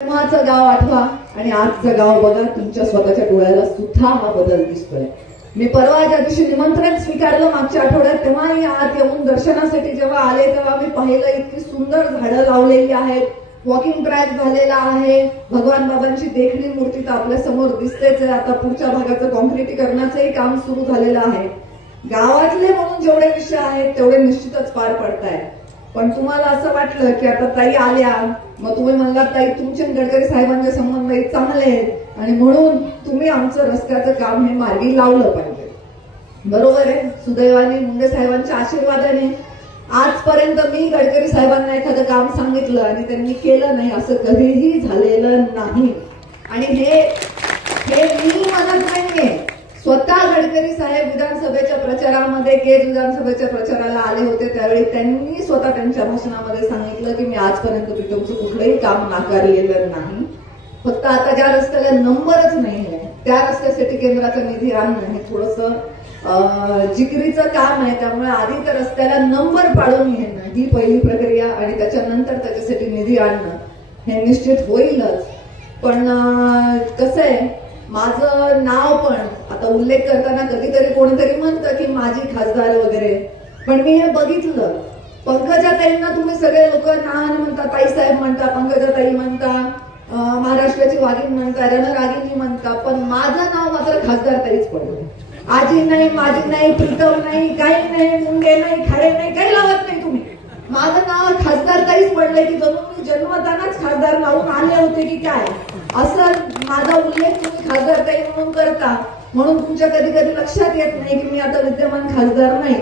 तेव्हाचं गाव आठवा आणि आजचं गाव बघा. तुमच्या स्वतःच्या डोळ्याला सुद्धा हा बदल दिसतोय. मी परवा ज्या दिवशी निमंत्रण स्वीकारलं मागच्या आठवड्यात, तेव्हाही आत येऊन दर्शनासाठी जेव्हा आले तेव्हा मी पाहिलं इतकी सुंदर झाडं लावलेली आहेत, वॉकिंग ट्रॅक झालेला आहे, भगवान बाबांची देखणी मूर्ती तर आपल्या समोर दिसतेच आहे. आता पुढच्या भागाचं कॉन्क्रिटीकरणाचंही काम सुरू झालेलं आहे. गावातले म्हणून जेवढे विषय आहेत तेवढे निश्चितच पार पडतायत. पण तुम्हाला असं वाटलं की आता ताई आल्या, मग तुम्ही म्हणलात ताई तुमचे गडकरी साहेबांचे संबंध चांगले आहेत आणि म्हणून तुम्ही आमचं रस्त्याचं काम हे मार्गी लावलं पाहिजे. बरोबर आहे. सुदैवाने मुंडे साहेबांच्या आशीर्वादाने आजपर्यंत मी गडकरी साहेबांना एखादं काम सांगितलं आणि त्यांनी केलं नाही असं कधीही झालेलं नाही. आणि हे मी म्हणत नाहीये, स्वतः गडकरी साहेब विधानसभेच्या प्रचारामध्ये केज विधानसभेच्या प्रचाराला आले होते त्यावेळी त्यांनी स्वतः त्यांच्या भाषणामध्ये सांगितलं की मी आजपर्यंत तुमचं कुठलंही काम नाकारलेलं नाही. फक्त आता ज्या रस्त्याला नंबरच नाहीये त्या रस्त्यासाठी केंद्राचा निधी आणणं हे थोडंसं जिकिरीचं काम आहे. त्यामुळे आधी त्या रस्त्याला नंबर पाडून घेणं ही पहिली प्रक्रिया आणि त्याच्यानंतर त्याच्यासाठी निधी आणणं हे निश्चित होईलच. पण कसं आहे, माझं नाव पण आता उल्लेख करताना कधीतरी कोणीतरी म्हणतं की माझी खासदार वगैरे, पण मी हे बघितलं. पंकजाताईंना तुम्ही सगळे लोक नावाने म्हणता, ताईसाहेब म्हणता, पंकजाताई म्हणता, महाराष्ट्राची वाघीण म्हणता, रणरागिणी म्हणता, पण माझं नाव मात्र खासदार ताईच पडलं. आजी नाही, माझी नाही, प्रीतम नाही, काही नाही, मुंडे नाही, खाडे नाही, काही लावत नाही तुम्ही. माझं नाव खासदार ताईच पडलंय की जणू मी जन्मतानाच खासदार लावून आले होते की काय, असं माझा उल्लेख तुम्ही खासदार ताई म्हणून करता. म्हणून तुमच्या कधी कधी लक्षात येत नाही की मी आता विद्यमान खासदार नाही.